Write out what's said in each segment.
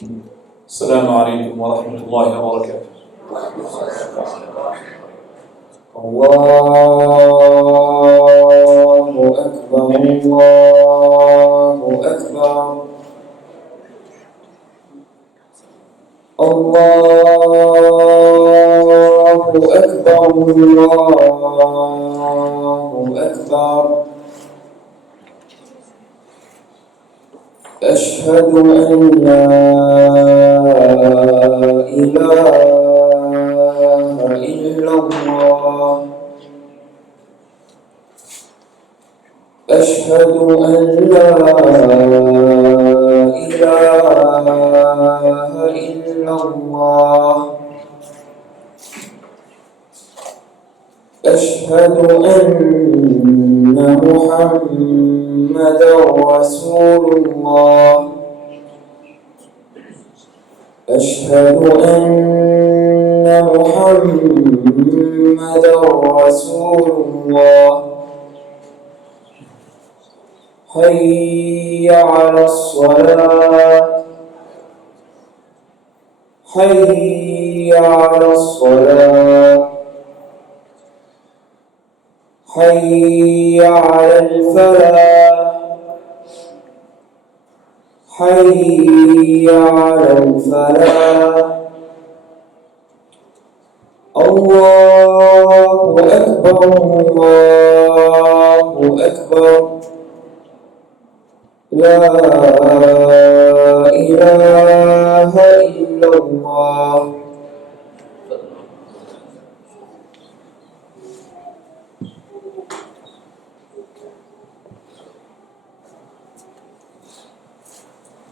السلام عليكم ورحمة الله وبركاته. الله أكبر الله أكبر الله أكبر الله أكبر أشهد أن لا إله إلا الله أشهد أن لا إله إلا الله أشهد أن محمدا رسول الله أشهد أن محمدا رسول الله حي على الصلاة حي على الصلاة حي على الفلاح حي على الفلاح الله أكبر الله أكبر لا إله إلا الله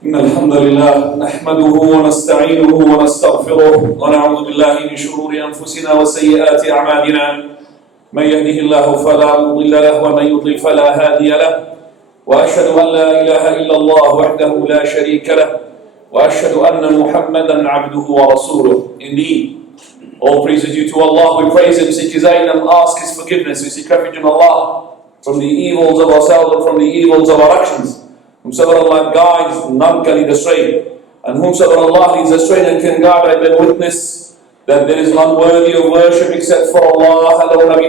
إن الحمد لله نحمده ونستعينه ونستغفره ونعوذ بالله من شرور أنفسنا وسيئات أعمالنا من يهده الله فلا مضل له ومن يضلل فلا هادي له وأشهد أن لا إله إلا الله وحده لا شريك له وأشهد أن محمدا عبده ورسوله. Indeed, all praise is due to Allah. We praise Him, seek His aid and ask His forgiveness. We seek refuge in Allah from the evils of ourselves and from the evils of our actions. Whomsoever Allah guides, none can lead astray. And whomsoever Allah leads astray and can guide, I bear witness that there is none worthy of worship except for Allah alone, and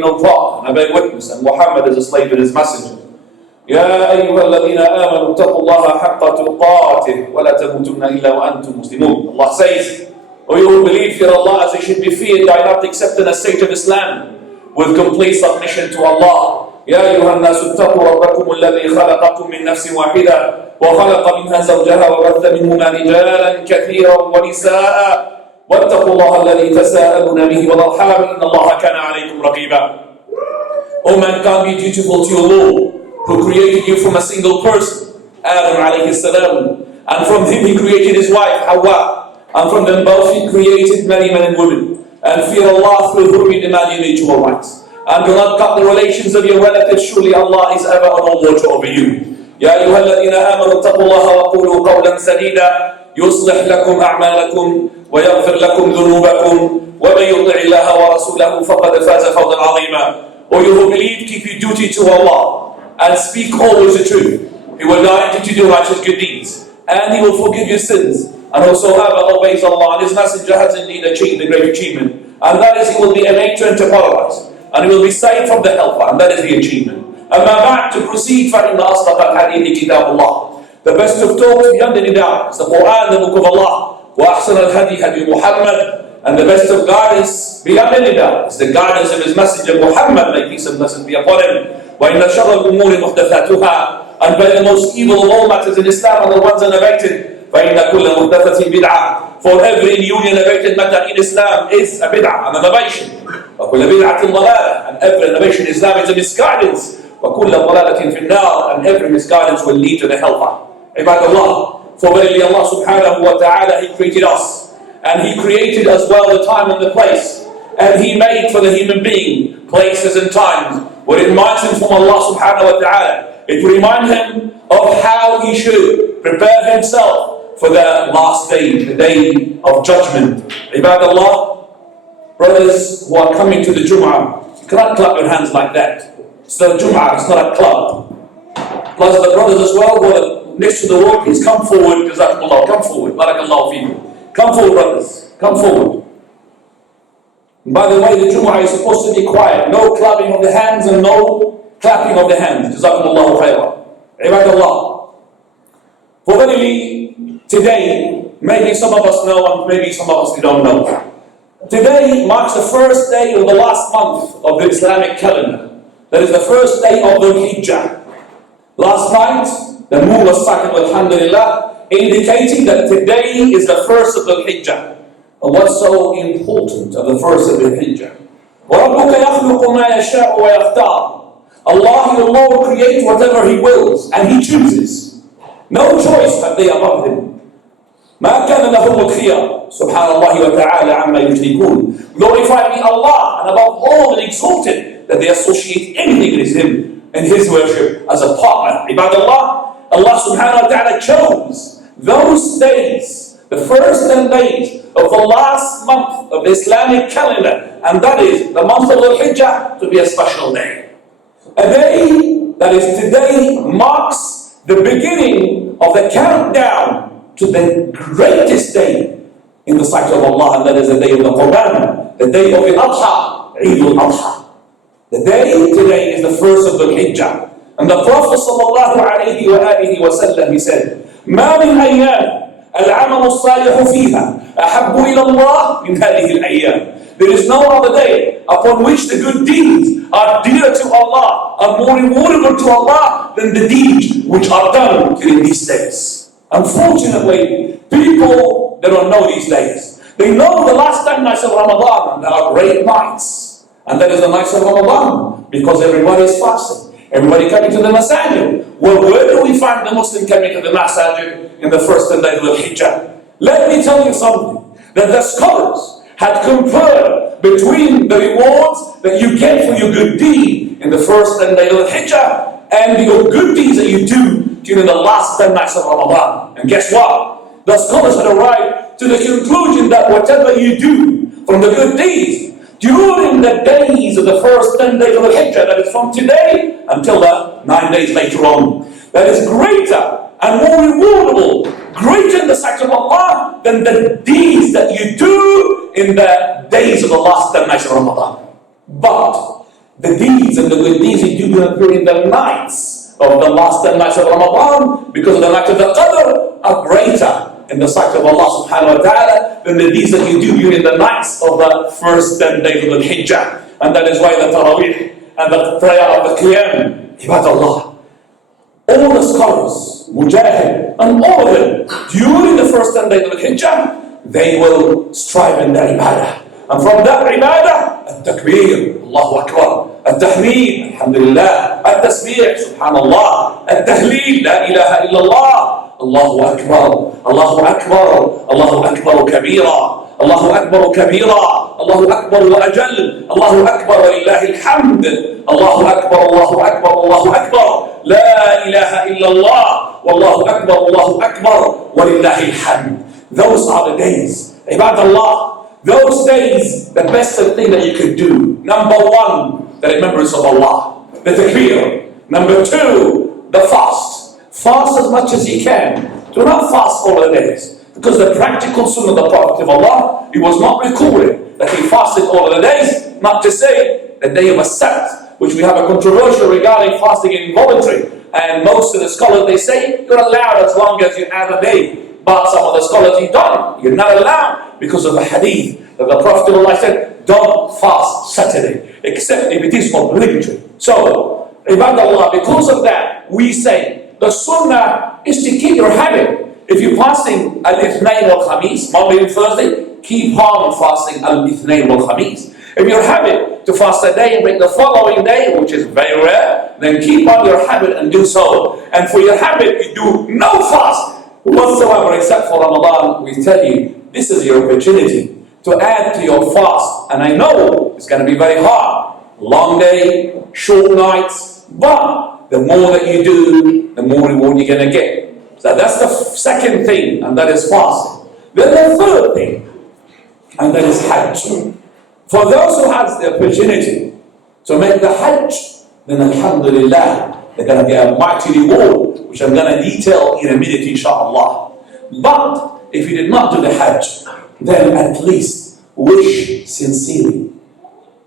I bear witness that Muhammad is a slave and His messenger. يا أيها الذين آمنوا اتقوا الله حق تقاته ولا تموتن إلا وأنتم مسلمون. Allah says, O you who believe, fear Allah as they should be feared, die not except in a state of Islam with complete submission to Allah. يا أيها الناس اتقوا ربكم الذي خلقكم من نفس واحدة وخلق منها زوجها وبث منهما رجالا كثيرا ونساء واتقوا الله الذي تساءلون به والأرحام إن الله كان عليكم رقيبا. O mankind, be dutiful to your Lord, who created you from a single person, Adam alayhi salam, and from him He created his wife, Hawa, and from them both He created many men and women. And fear Allah through whom you demand your mutual rights. And do not cut the relations of your relatives, surely Allah is ever on all watch over you. يا أيها الذين آمنوا اتقوا الله وقولوا قولا سديدا يصلح لكم أعمالكم ويغفر لكم ذنوبكم ومن يطع الله ورسوله فقد فاز فوزا عظيما. O you who believe, keep your duty to Allah and speak always the truth. He will guide you to do righteous good deeds, and He will forgive your sins. And whosoever obeys Allah and His Messenger has indeed achieved a great achievement, and that is He will be an entrant to paradise, and He will be saved from the hellfire, and that is the achievement. أما بعد, to proceed, فإن أصدق الحديث كتاب الله. The best of talks beyond any doubt is the Quran, the Book of Allah. وأحسن الهدي هدي محمد. And the best of guidance beyond any doubt is the guidance of His Messenger Muhammad, may peace and blessings be upon him. وإن شر الأمور محدثاتها. And by the most evil of all matters in Islam are the ones innovated. فإن كل محدثة بدعة. For every new innovated matter in Islam is a bid'ah, an innovation. وكل بدعة ضلالة. And every innovation in Islam is a misguidance. وكل ضلالة في النار. And every misguidance will lead to the hellfire. عباد الله. For verily Allah subhanahu wa ta'ala, He created us. And He created as well the time and the place. And He made for the human being places and times where it reminds him from Allah subhanahu wa ta'ala. It will remind him of how he should prepare himself for the last day, the day of judgment. Ibad Allah, brothers who are coming to the Jumu'ah, you cannot clap your hands like that. It's the Jumu'ah, it's not a club. Plus the brothers as well who next to the wall, please come forward. Jazakumullah, come forward. Barakallahu feekum. Come forward, brothers. Come forward. And by the way, the Jumu'ah is supposed to be quiet. No clapping of the hands and no clapping of the hands. Jazakumullahu khairan. Ibadallah. For verily, today, maybe some of us know and maybe some of us we don't know. Today marks the first day of the last month of the Islamic calendar. That is the first day of the Hijjah. Last night, the moon was sighted, alhamdulillah, indicating that today is the first of the Hijjah. And what's so important of the first of the Hijjah? وَرَبُّكَ يَخْلُقُ مَا يَشَاءُ وَيَخْتَارُ. Allah, your Lord, creates whatever He wills, and He chooses. No choice have they above Him. مَا كَانَ لَهُمُ الْخِيَارُ سُبْحَانَ اللَّهِ وَتَعَالَى عَمَّا يُشْرِكُونَ. Glorified be Allah, and above all and exalted, that they associate anything with Him and His worship as a partner. Ibadallah, Allah subhanahu wa ta'ala chose those days, the first 10 days of the last month of the Islamic calendar, and that is the month of Al-Hijjah, to be a special day. A day that is today marks the beginning of the countdown to the greatest day in the sight of Allah, and that is the day of the Quran, the day of Al-Adha, Eid al-Adha. The day today is the first of the Hijjah. And the Prophet sallallahu alayhi wa alihi wa sallam, he said, مَا مِنْ أَيَّامٍ الْعَمَلُ الصَّالِحُ فِيهَا أَحَبُّ إِلَى اللَّهِ مِنْ هَذِهِ الْأَيَّامِ. There is no other day upon which the good deeds are dear to Allah, are more rewardable to Allah than the deeds which are done during these days. Unfortunately, people, they don't know these days. They know the last 10 nights of Ramadan, and there are great nights. And that is the nights of Ramadan, because everybody is fasting. Everybody coming to the masajid. Well, where do we find the Muslim coming to the masajid in the first 10 days of the Hijjah? Let me tell you something, that the scholars had compared between the rewards that you get for your good deed in the first 10 days of the Hijjah and your good deeds that you do during the last 10 nights of Ramadan. And guess what? The scholars had arrived to the conclusion that whatever you do from the good deeds during the days of the first 10 days of the Hijjah, that is from today until the 9 days later on, that is greater and more rewardable, greater in the sight of Allah than the deeds that you do in the days of the last 10 nights of Ramadan. But the deeds and the good deeds you do during the nights of the last 10 nights of Ramadan, because of the night of the Qadr, are greater in the sight of Allah subhanahu wa ta'ala than the deeds that you do during the nights of the first 10 days of the Hijjah. And that is why the Taraweeh and the prayer of the Qiyam, Ibadallah, all the scholars, Mujahid, and all of them, during the first 10 days of the Hijjah, they will strive in their ibadah. And from that ibadah, التكبير, Allahu Akbar, التحميد, Alhamdulillah, التسبيح, Subhanallah, التهليل, La ilaha illallah, Allahu Akbar, Allahu Akbar, Allahu Akbar kabira, Allahu Akbar kabira, Allahu Akbar wa ajal, Allahu Akbar wa lillahi alhamd, Allahu Akbar, Allahu Akbar, Allahu Akbar, La ilaha illallah, Wallahu Akbar, Allahu Akbar wa lillahi alhamd. Those are the days, Ibadallah, those days, the best thing that you could do. Number one, the remembrance of Allah, the takbir. Number two, the fast. Fast as much as you can. Do not fast all the days. Because the practical sunnah of the Prophet of Allah, it was not recorded that he fasted all of the days, not to say the day of a Sabt, which we have a controversial regarding fasting involuntary. And most of the scholars, they say, you're allowed as long as you have a day. But some of the scholars, you don't. You're not allowed because of the hadith that the Prophet of Allah said, don't fast Saturday, except if it is obligatory. So, Ibadallah, because of that, we say, the sunnah is to keep your habit. If you're fasting al-Ithnain wal-Khamis, Monday and Thursday, keep on fasting al-Ithnain wal-Khamis. If your habit to fast a day and break the following day, which is very rare, then keep on your habit and do so. And for your habit, you do no fast whatsoever except for Ramadan. We tell you, this is your opportunity to add to your fast. And I know it's going to be very hard. Long day, short nights, but the more that you do, the more reward you're going to get. So that's the second thing, and that is fasting. Then the third thing, and that is Hajj. For those who have the opportunity to make the Hajj, then Alhamdulillah, they're going to get a mighty reward, which I'm going to detail in a minute, inshallah. But if you did not do the Hajj, then at least wish sincerely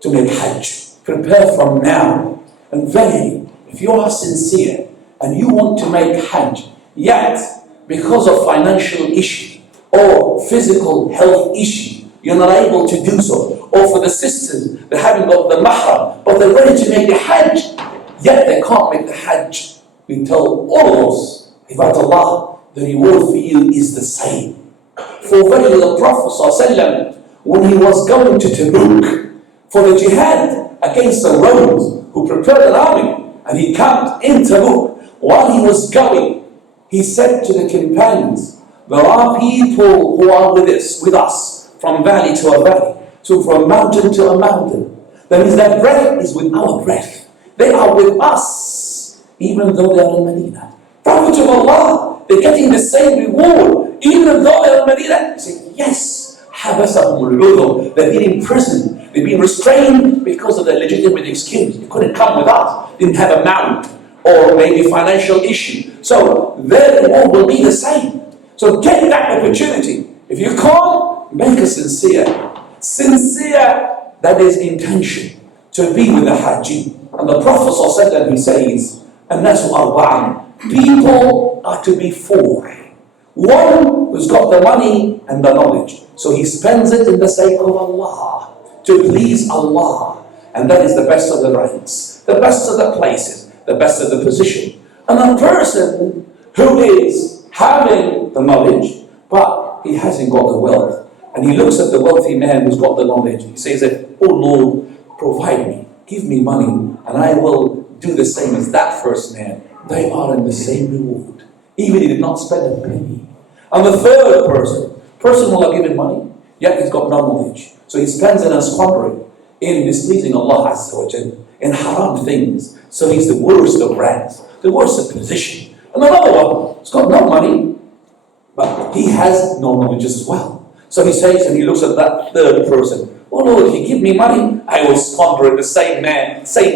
to make Hajj. Prepare from now. And verily, if you are sincere and you want to make Hajj, yet because of financial issue or physical health issue, you're not able to do so, or for the sisters, they haven't got the mahram, but they're ready to make the Hajj, yet they can't make the Hajj. We tell all of us, Ibadallah, the reward for you is the same. For verily the Prophet ﷺ, when he was going to Tabuk for the jihad against the Romans who prepared an army, and he camped in Tabuk, while he was going, he said to the companions, there are people who are with us from valley to a valley, so from mountain to a mountain. That means their breath is with our breath. They are with us, even though they are in Medina. Prophet of Allah, they're getting the same reward, even though they're in Medina. He said, yes, they've been imprisoned, they've been restrained because of their legitimate excuse. They couldn't come with us, didn't have a mount, or maybe financial issue. So their reward will be the same. So get that opportunity. If you can't, make a sincere, that is intention, to be with the Hajji. And the Prophet ﷺ, he says, الناس أربعة, people are to be four. One who's got the money and the knowledge, so he spends it in the sake of Allah, to please Allah. And that is the best of the ranks, the best of the places, the best of the position. And a person who is having the knowledge, but he hasn't got the wealth, and he looks at the wealthy man who's got the knowledge, he says that, oh Lord, provide me, give me money, and I will do the same as that first man. They are in the same reward, even he did not spend a penny. And the third person will have given money, yet he's got no knowledge, so he spends it and squanders it in displeasing Allah Azza wa Jalla, in haram things. So he's the worst of ranks, the worst of position. And another one, he's got no money, but he has no knowledge as well. So he says, and he looks at that third person, oh Lord, if you give me money, I will squander it, the same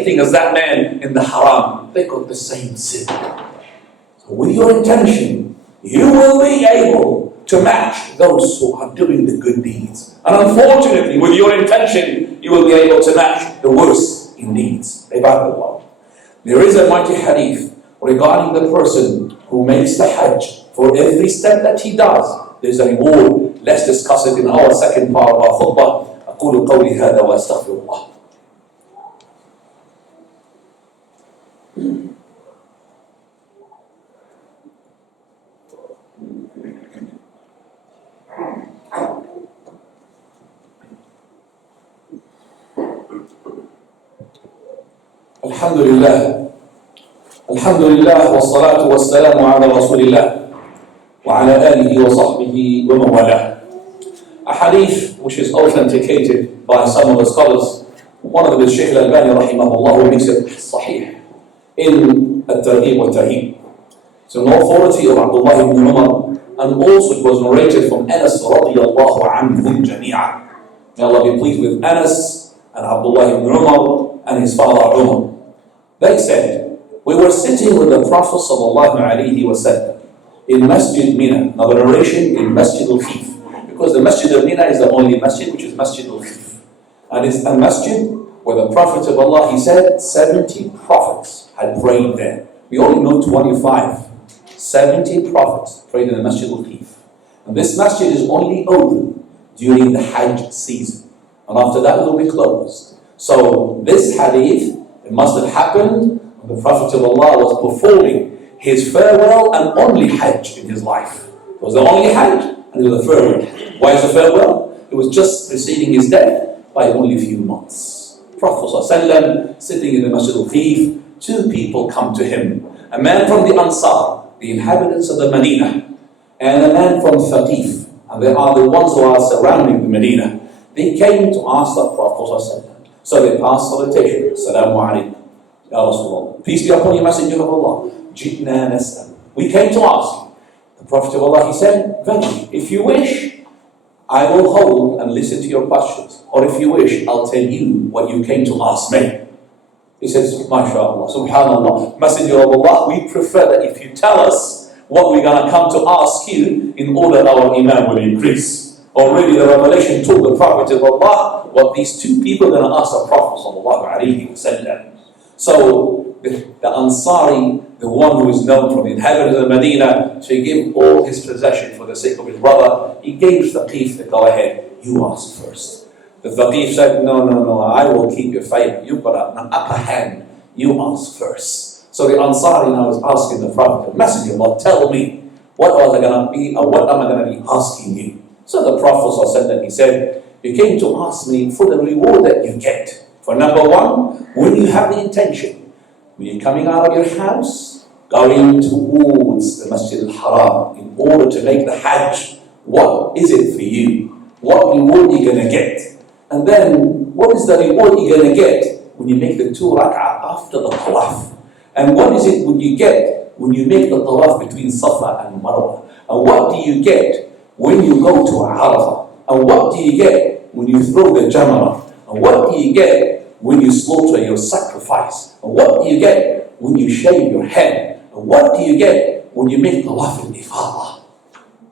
thing as that man in the haram. They got the same sin. So with your intention, you will be able to match those who are doing the good deeds. And unfortunately, with your intention, you will be able to match the worst in deeds. There is a mighty hadith regarding the person who makes the Hajj. For every step that he does, there's a reward. Let's discuss it in our second part of our khutbah. أقول قولي هذا وأستغفر الله. الحمد لله والصلاة والسلام على رسول الله وعلى آله وصحبه ومن والاه. A hadith which is authenticated by some of the scholars, one of them is Shaykh Al-Albani rahimahullah, who makes it sahih in At-Targhib wa Tarhib. It's an authority of Abdullah ibn Umar, and also it was narrated from Anas radiyallahu anhum jami'an. May Allah be pleased with Anas and Abdullah ibn Umar and his father Umar. They said, we were sitting with the Prophet sallallahu alayhi wa sallam in Masjid Mina. Now the narration in Masjid al-Khif, because the Masjid al-Mina is the only masjid which is Masjid al-Khif. And it's a masjid where the Prophet of Allah, he said 70 prophets had prayed there. We only know 25. 70 prophets prayed in the Masjid al-Khif. And this masjid is only open during the Hajj season. And after that it will be closed. So this hadith, it must have happened when the Prophet of Allah was performing his farewell and only Hajj in his life. It was the only Hajj and it was the farewell. Why is the farewell? It was just preceding his death by only a few months. Prophet ﷺ sitting in the Masjid al-Khif, two people come to him. A man from the Ansar, the inhabitants of the Medina, and a man from Thaqif, and they are the ones who are surrounding the Medina. They came to ask the Prophet ﷺ. So they passed salutation. Assalamu alaikum. Ya Rasulullah. Peace be upon you, Messenger of Allah. Jitna nas'al. We came to ask you. The Prophet of Allah, he said, verily, if you wish, I will hold and listen to your questions. Or if you wish, I'll tell you what you came to ask me. He says, MashaAllah, Subhanallah, Messenger of Allah, we prefer that if you tell us what we're going to come to ask you, in order our iman will increase. Already the revelation told the Prophet of Allah what these two people are going to ask the Prophet sallallahu alaihi wasallam. So the Ansari, the one who is known from the inhabitants of Medina, so he gave all his possession for the sake of his brother. He gave Thaqif the go ahead, you ask first. The Thaqif said, no, I will keep your favor. You've got an upper hand. You ask first. So the Ansari now is asking the Prophet, Messenger of Allah, tell me, what was I going to be, or what am I going to be asking you? So the Prophet said, he said, you came to ask me for the reward that you get. For number one, when you have the intention, when you're coming out of your house, going towards the Masjid al-Haram in order to make the Hajj, what is it for you? What reward are you going to get? And then, what is the reward you're going to get when you make the 2 rak'ah after the tawaf? And what is it when you get when you make the tawaf between Safa and Marwa? And what do you get when you go to Arafah? And what do you get when you throw the Jamrah? And what do you get when you slaughter your sacrifice? And what do you get when you shave your head? And what do you get when you make tawaf al-ifadah?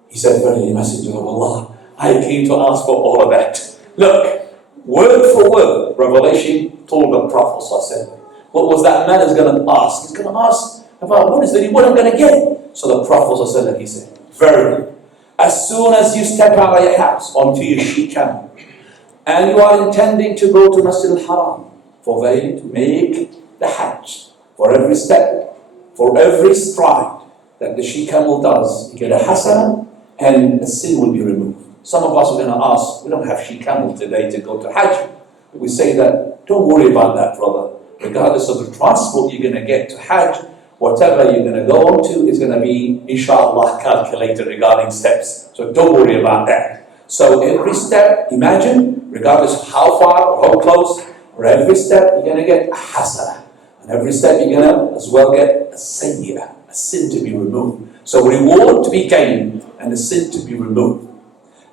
He said, verily, Messenger of Allah, I came to ask for all of that. Look, word for word, Revelation told the Prophet ﷺ, what was that man is going to ask? He's going to ask about what is the reward I'm going to get. So the Prophet ﷺ, he said, verily, as soon as you step out of your house onto your sheep camel, and you are intending to go to Masjid al-Haram, for them to make the Hajj, for every step, for every stride that the sheep camel does, you get a hasanah and a sin will be removed. Some of us are going to ask, we don't have sheep camel today to go to Hajj. But we say that, don't worry about that, brother. Regardless of the transport you're going to get to Hajj, whatever you're going to go on to is going to be, inshallah, calculated regarding steps. So don't worry about that. So every step, imagine, regardless of how far or how close, for every step you're going to get a hasanah. And every step you're going to as well get a sayyah, a sin to be removed. So reward to be gained and a sin to be removed.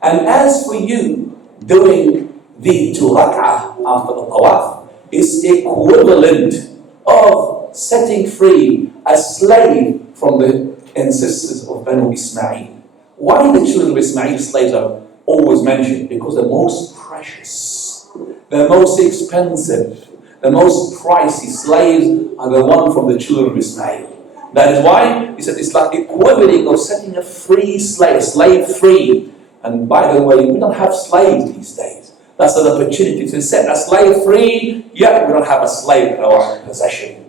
And as for you doing the 2 rak'ah after the tawaf, is equivalent of setting free a slave from the ancestors of Banu Ismail. Why the children of Ismail slaves are always mentioned? Because the most precious, the most expensive, the most pricey slaves are the one from the children of Ismail. That is why he said it's like equivalent of setting a free slave free. And by the way, we don't have slaves these days. That's an opportunity to set a slave free, yet we don't have a slave in our possession.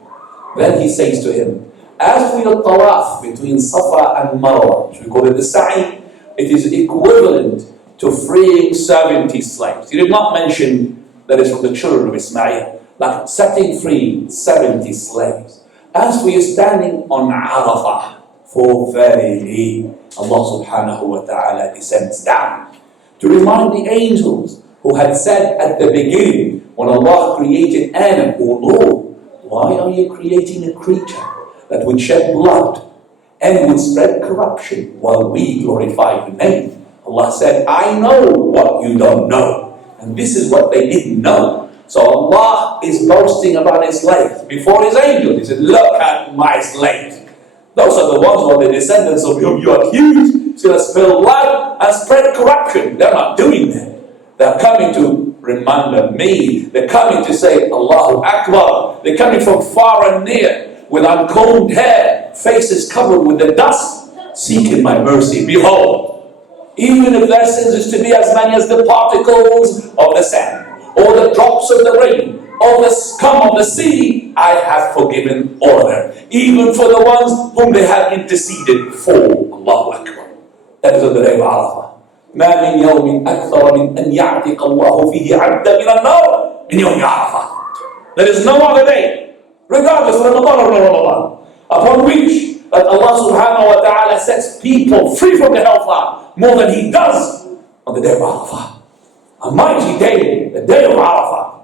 Then he says to him, as for your tawaf between Safa and Marwa, which we call it the sa'i, it is equivalent to freeing 70 slaves. He did not mention that it's from the children of Ismail, like setting free 70 slaves. As for you standing on Arafah, for verily Allah subhanahu wa ta'ala descends down to remind the angels who had said at the beginning when Allah created Adam, O Lord, why are you creating a creature that would shed blood and would spread corruption while we glorify your name? Allah said, I know what you don't know. And this is what they didn't know. So Allah is boasting about his slaves before his angels. He said, look at my slaves. Those are the ones who are the descendants of whom you accuse. It's going to spill blood and spread corruption. They're not doing that. They're coming to remember me. They're coming to say, Allahu Akbar. They're coming from far and near with uncombed hair, faces covered with the dust, seeking my mercy. Behold, even if their sins is to be as many as the particles of the sand, or the drops of the rain, or the scum of the sea, I have forgiven all of them, even for the ones whom they have interceded for. Allahu Akbar. That is on the day of Arafah. ما من يوم أكثر من أن يعتق الله فيه عبدا من النار من يوم عرفة. There is no other day, regardless of Ramadan or no Ramadan, upon which that Allah subhanahu wa ta'ala sets people free from the hellfire more than he does on the day of Arafah. A mighty day, the day of Arafah.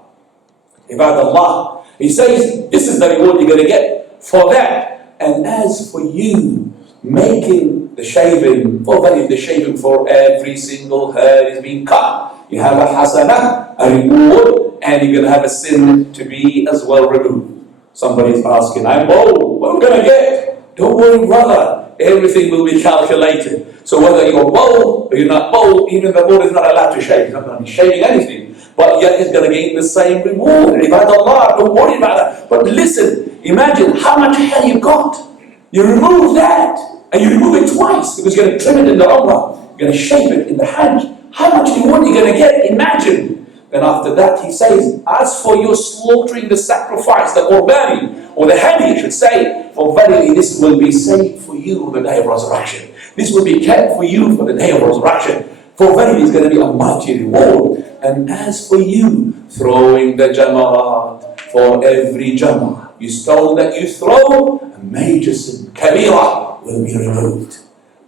Ibad Allah, he says, this is the reward you're going to get for that. And as for you making the shaving, for every single hair is being cut, you have a hasanah, a reward, and you're going to have a sin to be as well removed. Somebody's asking, I'm bold, what am I going to get? Don't worry, brother. Everything will be calculated. So whether you're bold or you're not bold, even the bold is not allowed to shave. He's not going to be shaving anything. But yet he's going to gain the same reward. Ibadallah, don't worry about that. But listen, imagine how much hair you got. You remove that, and you remove it twice, because you're going to trim it in the Umrah. You're going to shave it in the Hajj. How much reward are you going to get? Imagine. Then after that, he says, as for your slaughtering the sacrifice, the qurbani, or the hadi, I should say, for verily this will be saved for you on the day of resurrection. This will be kept for you for the day of resurrection. For verily it's going to be a mighty reward. And as for you, throwing the jamarat, for every jamah, you stone that you throw, a major sin, kabira, will be removed.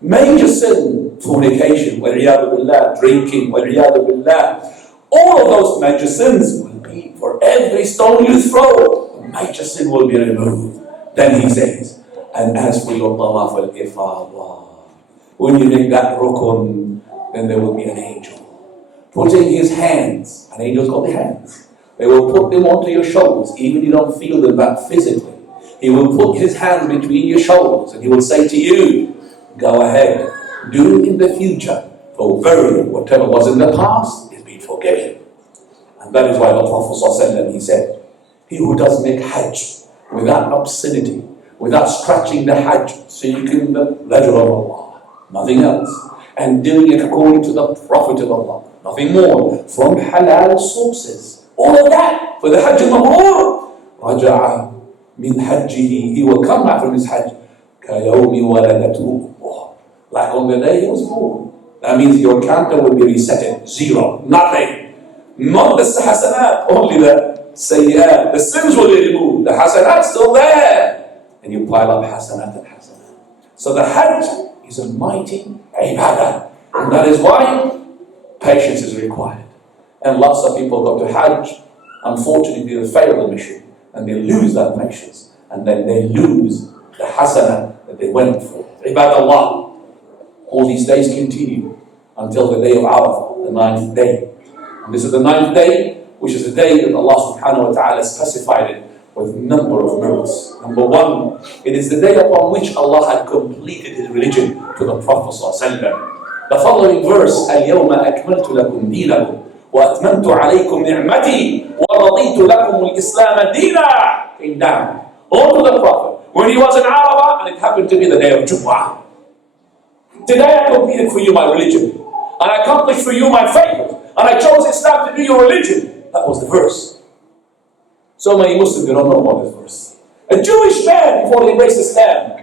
Major sin, fornication, wal'iyadu billah, drinking, wal'iyadu billah. All of those major sins will be, for every stone you throw, a major sin will be removed. Then he says, and as for your tawaf al-ifadah, when you make that rukun, then there will be an angel putting his hands, an angel's got the hands, they will put them onto your shoulders, even if you don't feel them back physically. He will put his hands between your shoulders and he will say to you, go ahead, do in the future, for verily whatever was in the past is being forgiven. And that is why the Prophet ﷺ, he said, he who does make Hajj without obscenity, without scratching the Hajj, seeking the pleasure of Allah, nothing else, and doing it according to the Prophet of Allah, nothing more, from halal sources, all of that, for the Hajj al-Mabrur, raja'a min hajjihi, he will come back from his Hajj, kayawmi waladatuhu, like on the day he was born. That means your counter will be reset, zero, nothing. Not the hasanat, only the sayyat. The sins will be removed, the hasanat still there. And you pile up hasanat and hasanat. So the Hajj is a mighty ibadah. And that is why patience is required. And lots of people go to Hajj, unfortunately they fail the mission. And they lose that patience. And then they lose the hasanat that they went for. Ibadallah. All these days continue until the day of Arafah, the 9th day. And this is the 9th day, which is the day that Allah subhanahu wa ta'ala specified it with a number of merits. Number one, it is the day upon which Allah had completed His religion to the Prophet ﷺ. The following verse, الْيَوْمَ أَكْمَلْتُ لَكُمْ دِينَكُمْ وَأَتْمَمْتُ عَلَيْكُمْ نِعْمَتِي وَرَضِيتُ لَكُمُ الْإِسْلَامَ دِينًا, came down onto the Prophet when he was in Arafah, and it happened to be the day of Jumuah. Today I completed for you my religion, and I accomplished for you my faith, and I chose Islam to be your religion. That was the verse. So many Muslims don't know about this verse. A Jewish man, before he embraced Islam,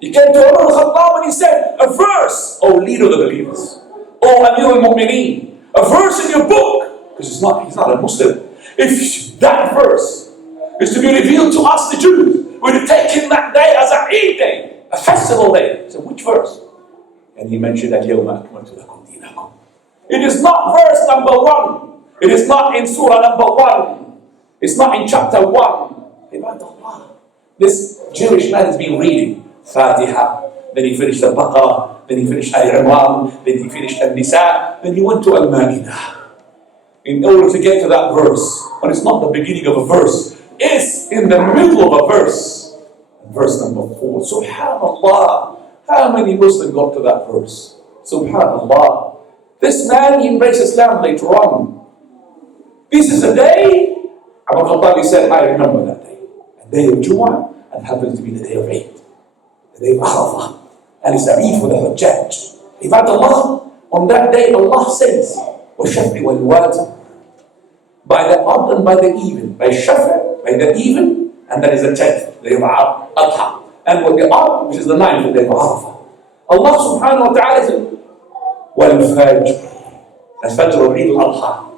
he came to Umar al-Khattab and he said, a verse, O leader of the believers, O Amir al-Mu'mineen, a verse in your book, because he's not a Muslim. If that verse is to be revealed to us, the Jews, we're to take in that day as a Eid day, a festival day. So which verse? And he mentioned that يَوْمَ أَكْمَلْتُ لَكُمْ دِينَكُمْ. It is not verse number 1. It is not in surah number 1. It's not in chapter 1. This Jewish man has been reading Fatiha, then he finished the Baqarah, then he finished Al-Imran, then he finished Al-Nisa, then he went to Al-Ma'idah. In order to get to that verse, but it's not the beginning of a verse, it's in the middle of a verse. Verse number 4. Subhanallah. How many Muslims got to that verse? Subhanallah. This man, he embraced Islam later on. This is a day, Abu Khattab said, I remember that day. A day of Jumu'ah, and happens to be the day of Eid. The day of Arafah. And it's the Eid for the Hijjah. Ibadallah, on that day Allah says, وَالشَّفْعِ وَالْوَاتِ, by the odd and by the even. By Shafr, by the even, and that is the 10th, the day of Al-Adha. And with the odd, which is the 9th, the day of Arafah. Allah subhanahu wa ta'ala says, وَالْفَجْرِ, that's Fajr of Eid al-Adha.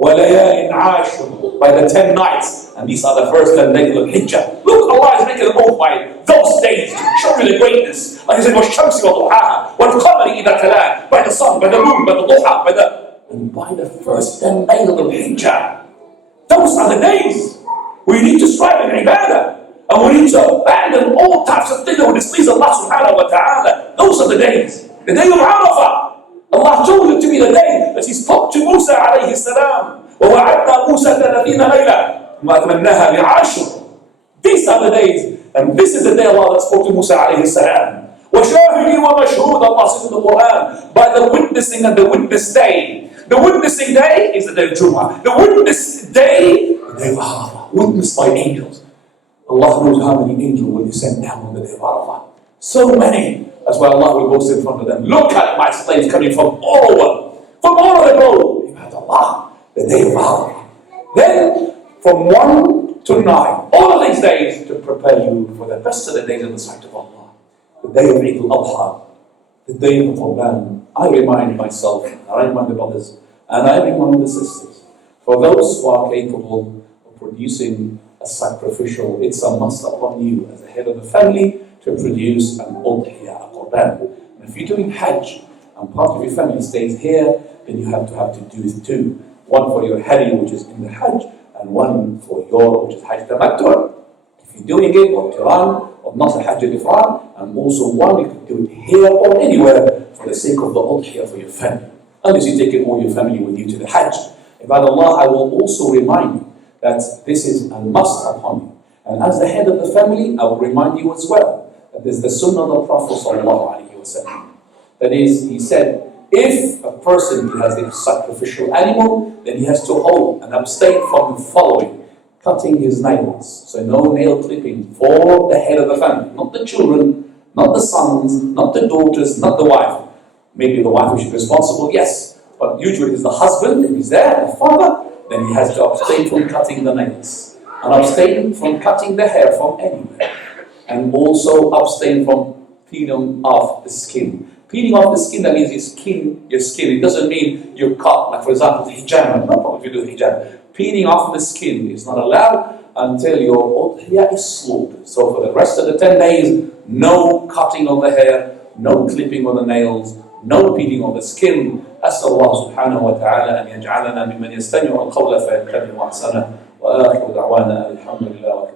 وَلَيَالٍ عَاشِرٍ, by the 10 nights, and these are the first 10 days of Hijjah. Look, Allah is making an oath by those days to show you the greatness. Like He said, وَالشَّمْسِ وَضُحَاهَا, وَالْقَمَرِ إِذَا تَلَاهَا, by the sun, by the moon, by the duha, and by the first 10 days of Hijjah. Those are the days we need to strive in ibadah. And we need to abandon all types of things that would displease Allah subhanahu wa ta'ala. Those are the days. The day of Arafah. Allah told it to be the day that He spoke to Musa alayhi salam. وَوَعَدْنَا مُوسَى 30 لَيْلَةً مَا أَتْمَمْنَاهَا بِعَشْرٍ. These are the days, and this is the day Allah spoke to Musa alayhi salam. وَشَاهِدٍ وَمَشْهُودٍ, Allah says in the Quran, by the witnessing and the witness day. The witnessing day is the day of Jumu'ah. The witness day, the day of Arafah, witnessed by angels. Allah knows how many angels will be sent down on the day of Arafah. So many. That's why Allah will boast in front of them. Look at my slaves coming from all over, from all over the globe. Allah, the day of Arafah. Then, from 1 to 9, all of these days to prepare you for the best of the days in the sight of Allah. The day of Al-Adha, the day of the Qurban. I remind myself, I remind the brothers, and I remind the sisters, for those who are capable of producing a sacrificial, it's a must upon you as the head of the family to produce an udhiyah, a Qurban. And if you're doing Hajj, and part of your family stays here, then you have to do it too. One for your Hadi, which is in the Hajj, and one for your, which is Hajj Tamattu'. If you're doing it, or Quran, or not a Hajj al-Ifrad, and also one, you can do it here or anywhere for the sake of the udhiyah for your family. Unless you take all your family with you to the Hajj. Ibadallah, I will also remind you that this is a must upon you. And as the head of the family, I will remind you as well that there's the sunnah of the Prophet ﷺ. That is, he said, if a person has a sacrificial animal, then he has to hold and abstain from the following: cutting his nails. So no nail clipping for the head of the family. Not the children, not the sons, not the daughters, not the wife. Maybe the wife is responsible, yes. But usually it's the husband, if he's there, the father, then he has to abstain from cutting the nails. And abstain from cutting the hair from anywhere. And also abstain from peeling off the skin. Peeling off the skin, that means your skin. It doesn't mean you cut, like for example, the hijab. No problem if you do hijab. Peeling off the skin is not allowed until your udhiyah is slaughtered. So for the rest of the 10 days, no cutting of the hair, no clipping of the nails, no peeling of the skin. أسأل الله سبحانه وتعالى أن يجعلنا ممن يستمع القول فيتبع أحسنه وآخر دعوانا الحمد لله.